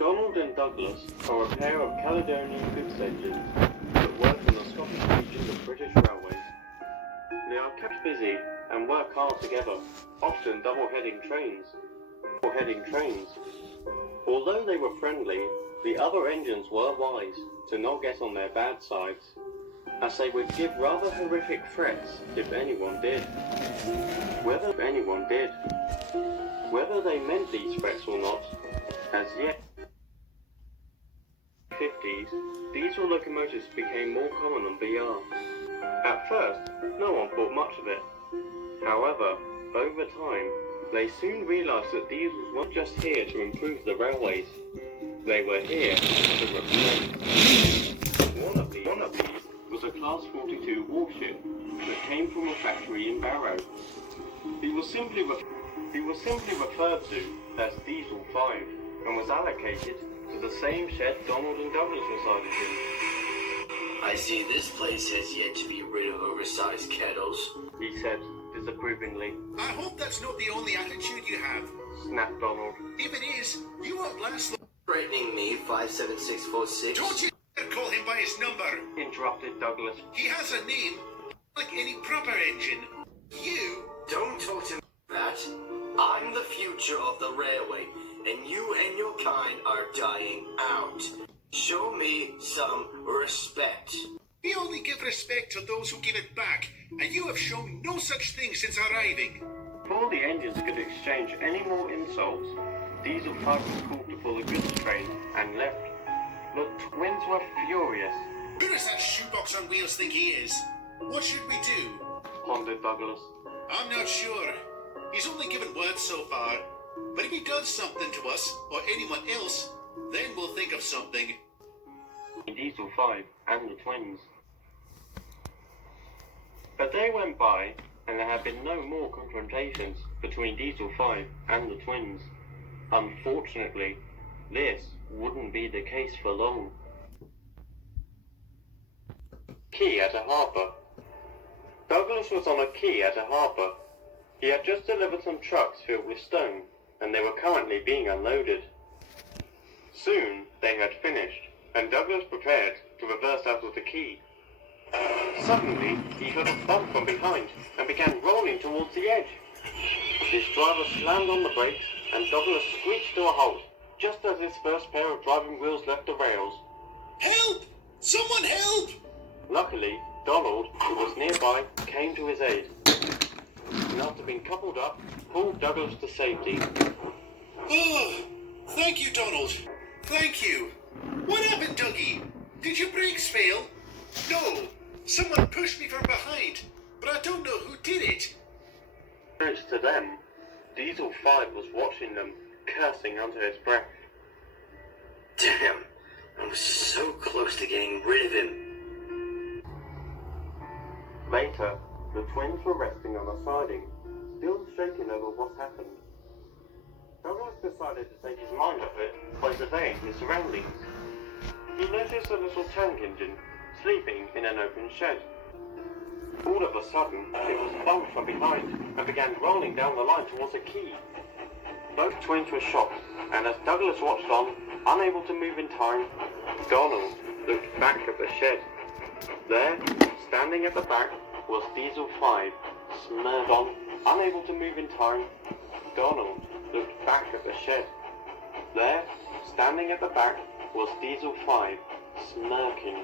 Donald and Douglas are a pair of Caledonian goods engines that work in the Scottish region of British Railways. They are kept busy and work hard together, often double-heading trains. Although they were friendly, the other engines were wise to not get on their bad sides, as they would give rather horrific threats if anyone did. Whether they meant these threats or not, as yet. In the 50s, diesel locomotives became more common on BR. At first, no one thought much of it. However, over time, they soon realised that diesels weren't just here to improve the railways. They were here to replace. One of these was a Class 42 warship that came from a factory in Barrow. He was simply referred to as Diesel 5 and was allocated to the same shed Donald and Douglas resided in. I see this place has yet to be rid of oversized kettles, he said disapprovingly. I hope that's not the only attitude you have, snapped Donald. If it is, you won't last long. Threatening me, 57646. Don't you call him by his number, interrupted Douglas. He has a name, like any proper engine. You... Don't talk to me like that. I'm the future of the railway, and you and your kind are dying out. Show me some respect. We only give respect to those who give it back, and you have shown no such thing since arriving. Before the engines could exchange any more insults, Diesel 5 was called to pull a goods train and left. The twins were furious. Who does that shoebox on wheels think he is? What should we do? Pondered Douglas. I'm not sure. He's only given words so far. But if he does something to us, or anyone else, then we'll think of something. Diesel 5 and the twins. A day went by, and there had been no more confrontations between Diesel 5 and the twins. Unfortunately, this wouldn't be the case for long. Quay at a harbour. Douglas was on a quay at a harbour. He had just delivered some trucks filled with stone, and they were currently being unloaded. Soon they had finished, and Douglas prepared to reverse out of the quay. Suddenly, he got a bump from behind and began rolling towards the edge. His driver slammed on the brakes, and Douglas screeched to a halt, just as his first pair of driving wheels left the rails. Help! Someone help! Luckily, Donald, who was nearby, came to his aid, and after being coupled up, pulled Douglas to safety. Oh, thank you, Donald. Thank you. What happened, Dougie? Did your brakes fail? No, someone pushed me from behind, but I don't know who did it. Thanks to them, Diesel 5 was watching them, cursing under his breath. Damn, I was so close to getting rid of him. Later, the twins were resting on a siding, still shaken over what happened. Douglas decided to take his mind off it by surveying his surroundings. He noticed a little tank engine sleeping in an open shed. All of a sudden, it was bumped from behind and began rolling down the line towards a quay. Both twins were shocked, and as Douglas watched on, unable to move in time, Donald looked back at the shed. There, standing at the back, was Diesel 5, smirked on, unable to move in time. Donald looked back at the shed. There, standing at the back, was Diesel 5, smirking.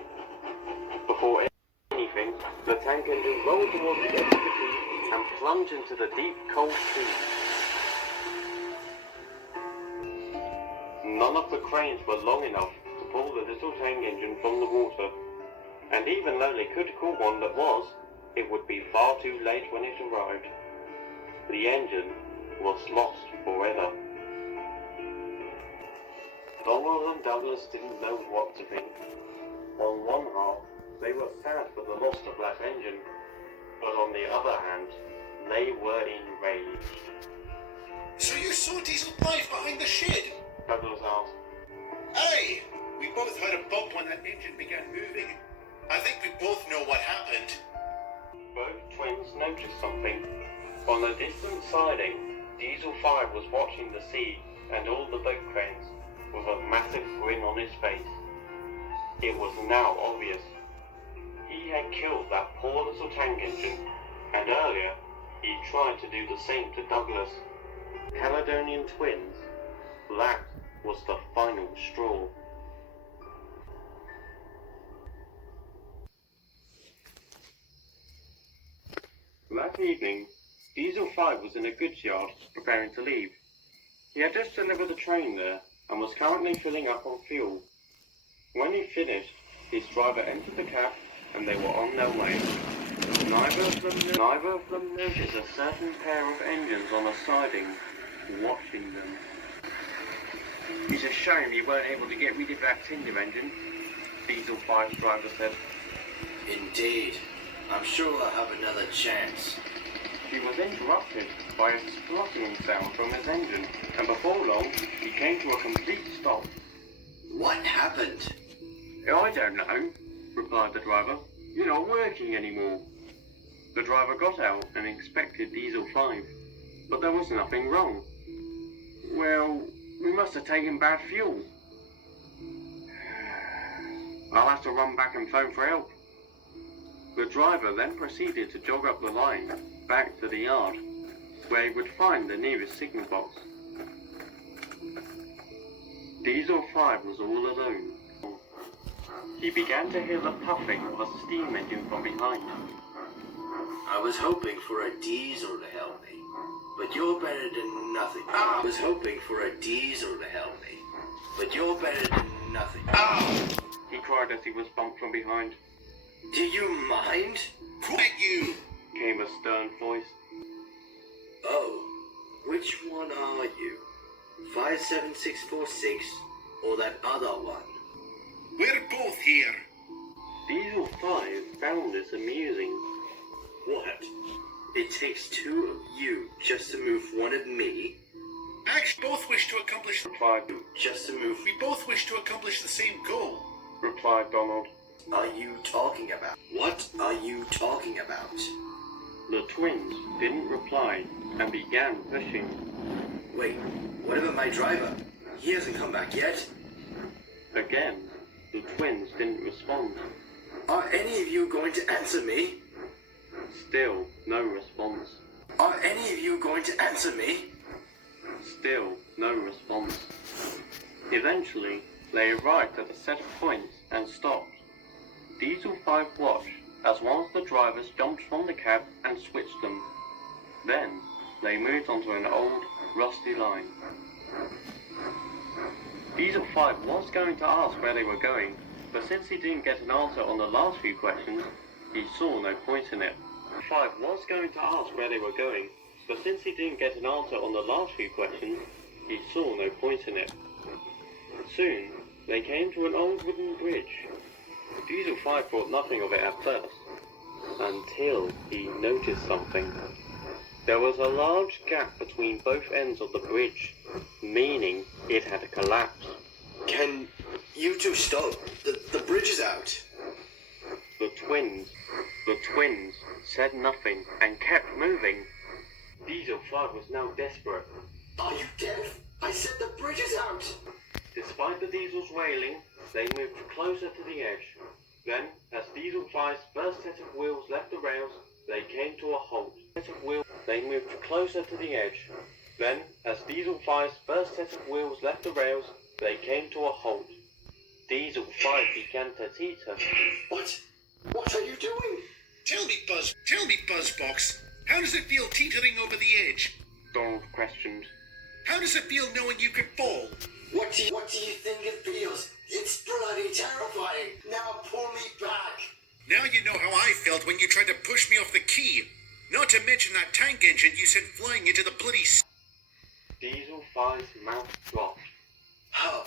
Before anything, the tank engine rolled towards the edge of the quay and plunged into the deep, cold sea. None of the cranes were long enough to pull the little tank engine from the water, and even though they could call one that was, it would be far too late when it arrived. The engine was lost forever. Donald and Douglas didn't know what to think. On one half, they were sad for the loss of that engine, but on the other hand, they were enraged. So you saw Diesel 5 behind the shed? Douglas asked. Aye, we both heard a bump when that engine began moving. I think we both know what happened. Both twins noticed something. On a distant siding, Diesel 5 was watching the sea and all the boat cranes, with a massive grin on his face. It was now obvious. He had killed that poor little tank engine, and earlier he tried to do the same to Douglas. Caledonian twins. That was the final straw. That evening, Diesel 5 was in a goods yard preparing to leave. He had just delivered the train there and was currently filling up on fuel. When he finished, his driver entered the cab and they were on their way. Neither of them noticed a certain pair of engines on a siding watching them. It's a shame you weren't able to get rid of that Tinder engine, Diesel 5's driver said. Indeed. I'm sure I'll have another chance. He was interrupted by a spluttering sound from his engine, and before long, he came to a complete stop. What happened? I don't know, replied the driver. You're not working anymore. The driver got out and inspected Diesel 5, but there was nothing wrong. Well, we must have taken bad fuel. I'll have to run back and phone for help. The driver then proceeded to jog up the line, back to the yard, where he would find the nearest signal box. Diesel 5 was all alone. He began to hear the puffing of a steam engine from behind. I was hoping for a diesel to help me, but you're better than nothing. I was hoping for a diesel to help me, but you're better than nothing. He cried as he was bumped from behind. Do you mind? Quit you! Came a stern voice. Oh, which one are you? 57646 or that other one? We're both here. Diesel 5 found this amusing. What? It takes two of you just to move one of me? Actually, both wish to accomplish. Just to move. We both wish to accomplish the same goal. Replied Donald. Are you talking about? What are you talking about? The twins didn't reply and began pushing. Wait, what about my driver? He hasn't come back yet. Again, the twins didn't respond. Are any of you going to answer me? Still no response. Are any of you going to answer me? Still no response. Eventually, they arrived at a set of points and stopped. Diesel 5 watched as one of the drivers jumped from the cab and switched them. Then, they moved onto an old, rusty line. Diesel 5 was going to ask where they were going, but since he didn't get an answer on the last few questions, he saw no point in it. 5 was going to ask where they were going, but since he didn't get an answer on the last few questions, he saw no point in it. Soon, they came to an old wooden bridge. Diesel 5 thought nothing of it at first, until he noticed something. There was a large gap between both ends of the bridge, meaning it had collapsed. Can you two stop? The bridge is out. The twins said nothing and kept moving. Diesel 5 was now desperate. Are you deaf? I said the bridge is out. Despite the Diesel's wailing, they moved closer to the edge. Then, as Diesel 5's first set of wheels left the rails, they came to a halt. They moved closer to the edge. Then, as Diesel 5's first set of wheels left the rails, they came to a halt. Diesel 5 began to teeter. What are you doing? Tell me, Buzzbox, how does it feel teetering over the edge? Donald questioned. How does it feel knowing you could fall? What do you think it feels? It's bloody terrifying. Now pull me back. Now you know how I felt when you tried to push me off the key. Not to mention that tank engine you sent flying into the bloody Diesel 5's mouth dropped. How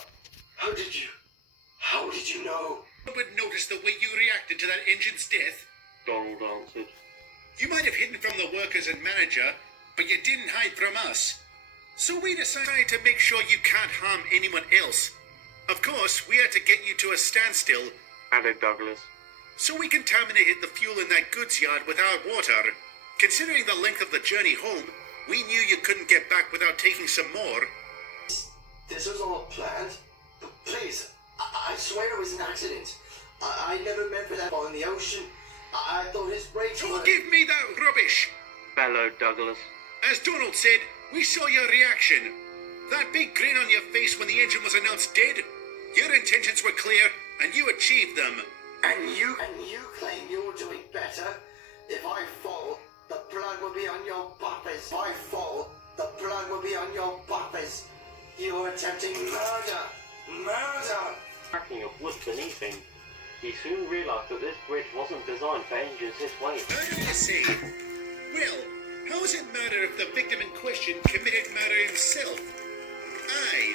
did you know? I would notice the way you reacted to that engine's death. Donald answered. You might have hidden from the workers and manager, but you didn't hide from us. So we decided to make sure you can't harm anyone else. Of course, we had to get you to a standstill, added Douglas. so we contaminated the fuel in that goods yard without water. Considering the length of the journey home, we knew you couldn't get back without taking some more. This was all planned? Please, I swear it was an accident. I never meant for that fall in the ocean. I thought his brakes Don't were... give me that rubbish! bellowed Douglas. As Donald said, we saw your reaction. That big grin on your face when the engine was announced dead. Your intentions were clear, and you achieved them. And you claim you're doing better? If I fall, the blood will be on your buffers. If I fall, the blood will be on your buffers. You're attempting murder! Murder! Cracking of wood beneath him. He soon realised that this bridge wasn't designed for engines his weight. How do you say? Well, how does it matter if the victim in question committed murder himself? Aye.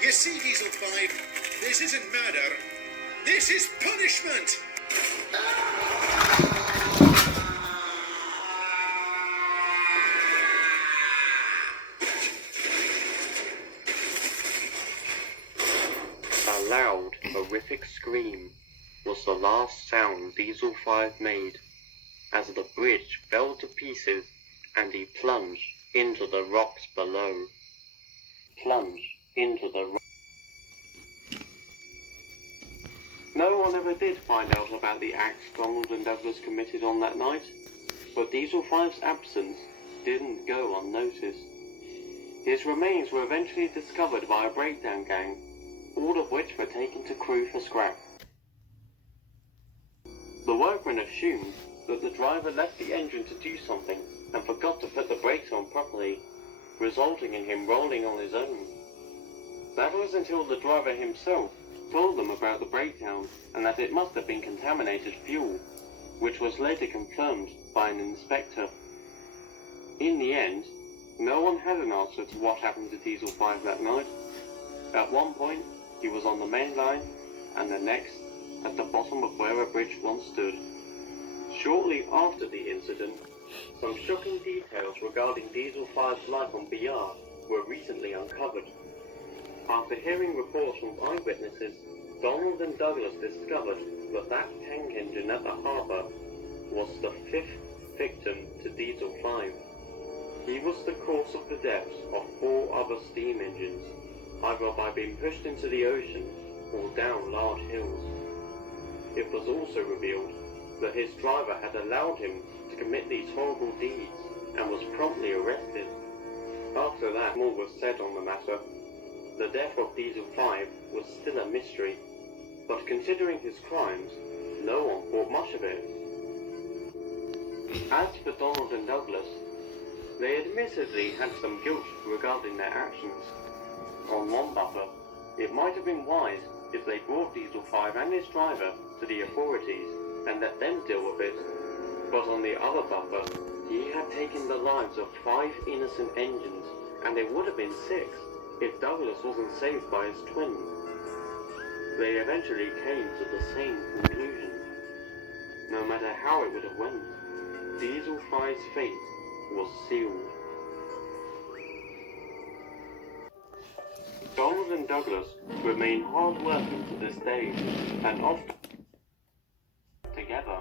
You see, Diesel 5, this isn't murder. This is punishment! A loud, horrific scream was the last sound Diesel 5 made as the bridge fell to pieces and he plunged into the rocks below. No one ever did find out about the acts Donald and Douglas committed on that night, but Diesel 5's absence didn't go unnoticed. His remains were eventually discovered by a breakdown gang, all of which were taken to crew for scrap. The workmen assumed that the driver left the engine to do something and forgot to put the brakes on properly, resulting in him rolling on his own. That was until the driver himself told them about the breakdown and that it must have been contaminated fuel, which was later confirmed by an inspector. In the end, no one had an answer to what happened to Diesel 5 that night. At one point, he was on the main line, and the next, at the bottom of where a bridge once stood. Shortly after the incident, some shocking details regarding Diesel 5's life on BR were recently uncovered. After hearing reports from eyewitnesses, Donald and Douglas discovered that tank engine at the harbour was the 5th victim to Diesel 5. He was the cause of the deaths of 4 other steam engines, either by being pushed into the ocean or down large hills. It was also revealed that his driver had allowed him to commit these horrible deeds and was promptly arrested. After that, more was said on the matter. The death of Diesel 5 was still a mystery, but considering his crimes, no one thought much of it. As for Donald and Douglas, they admittedly had some guilt regarding their actions. On one buffer, it might have been wise if they brought Diesel 5 and his driver to the authorities and let them deal with it, but on the other buffer, he had taken the lives of 5 innocent engines, and it would have been 6 if Douglas wasn't saved by his twin. They eventually came to the same conclusion. No matter how it would have went, Diesel 5's fate was sealed. Donald and Douglas remain hard-working to this day, and often together.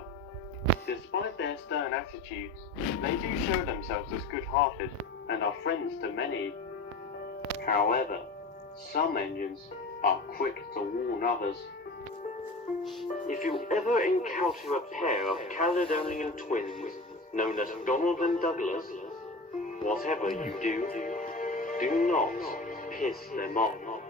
Despite their stern attitudes, they do show themselves as good-hearted and are friends to many. However, some engines are quick to warn others. If you ever encounter a pair of Caledonian twins known as Donald and Douglas, whatever you do, do not piss them off.